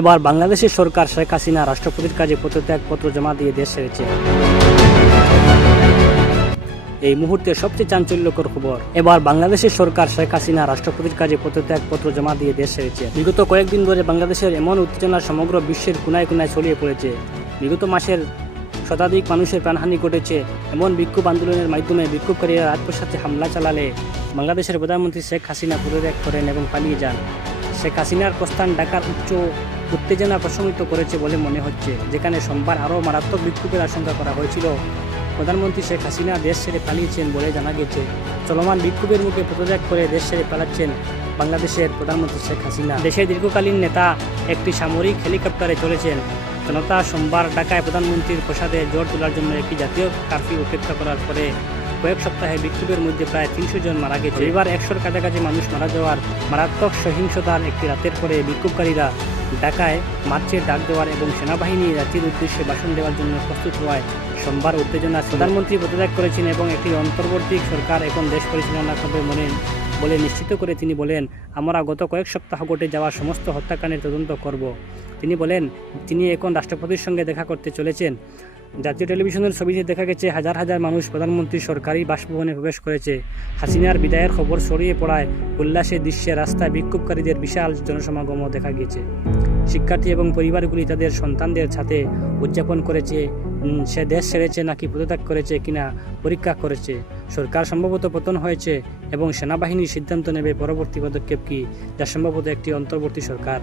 এবার বাংলাদেশের সরকার শেখ হাসিনা রাষ্ট্রপতির কাজে পদত্যাগপত্র জমা দিয়ে দেশ ছেড়েছে। এই মুহূর্তে সবচেয়ে চাঞ্চল্যকর খবর, এবার বাংলাদেশের সরকার শেখ হাসিনা রাষ্ট্রপতির কাজে পদত্যাগপত্র জমা দিয়ে দেশ ছেড়েছে। বিগত কয়েকদিন ধরে বাংলাদেশের এমন উত্তেজনা সমগ্র বিশ্বের কোনায় কোনায় ছড়িয়ে পড়েছে। বিগত মাসের শতাধিক মানুষের প্রাণহানি ঘটেছে। এমন বিক্ষোভ আন্দোলনের মাধ্যমে বিক্ষোভকারীরা রাজপ্রসাদে হামলা চালালে বাংলাদেশের প্রধানমন্ত্রী শেখ হাসিনা পদত্যাগ করেন এবং পালিয়ে যান। শেখ হাসিনার প্রস্থান ঢাকার উচ্চ উত্তেজনা প্রশমিত করেছে বলে মনে হচ্ছে। যেখানে সোমবার আরও মারাত্মক বিক্ষোভের আশঙ্কা করা হয়েছিল। প্রধানমন্ত্রী শেখ হাসিনা দেশ ছেড়ে পালিয়েছেন বলে জানা গেছে। চলমান বিক্ষোভের মুখে পদত্যাগ করে দেশ ছেড়ে পালাচ্ছেন বাংলাদেশের প্রধানমন্ত্রী শেখ হাসিনা। দেশের দীর্ঘকালীন নেতা একটি সামরিক হেলিকপ্টারে চলেছেন। জনতা সোমবার ঢাকায় প্রধানমন্ত্রীর প্রসাদে জোর তোলার জন্য একটি জাতীয় কারফিউ উপেক্ষা করার পরে কয়েক সপ্তাহে বিক্ষোভের মধ্যে প্রায় তিনশো জন মারা গেছে। এবার একশোর কাছাকাছি মানুষ মারা যাওয়ার মারাত্মক সহিংসতার একটি রাতের পরে বিক্ষোভকারীরা ঢাকায় মার্চের ডাক দেওয়ার এবং সেনাবাহিনী জাতির উদ্দেশ্যে ভাষণ দেওয়ার জন্য প্রস্তুত হওয়ায় সোমবার উত্তেজনা প্রধানমন্ত্রী পদত্যাগ করেছেন এবং একটি অন্তর্বর্তী সরকার এখন দেশ পরিচালনা করবে মনে, বলে নিশ্চিত করে তিনি বলেন, আমরা গত কয়েক সপ্তাহ ঘটে যাওয়া সমস্ত হত্যাকাণ্ডের তদন্ত করব। তিনি বলেন, তিনি এখন রাষ্ট্রপতির সঙ্গে দেখা করতে চলেছেন। জাতীয় টেলিভিশনের ছবিতে দেখা গেছে হাজার হাজার মানুষ প্রধানমন্ত্রী সরকারি বাসভবনে প্রবেশ করেছে। হাসিনার বিদায়ের খবর ছড়িয়ে পড়ায় উল্লাসের দৃশ্যে রাস্তায় বিক্ষোভকারীদের বিশাল জনসমাগমও দেখা গিয়েছে। শিক্ষার্থী এবং পরিবারগুলি তাদের সন্তানদের সাথে উদযাপন করেছে। সে দেশ ছেড়েছে নাকি পদত্যাগ করেছে কিনা পরীক্ষা করেছে। সরকার সম্ভবত পতন হয়েছে এবং সেনাবাহিনী সিদ্ধান্ত নেবে পরবর্তী পদক্ষেপ কি, যা সম্ভবত একটি অন্তর্বর্তী সরকার।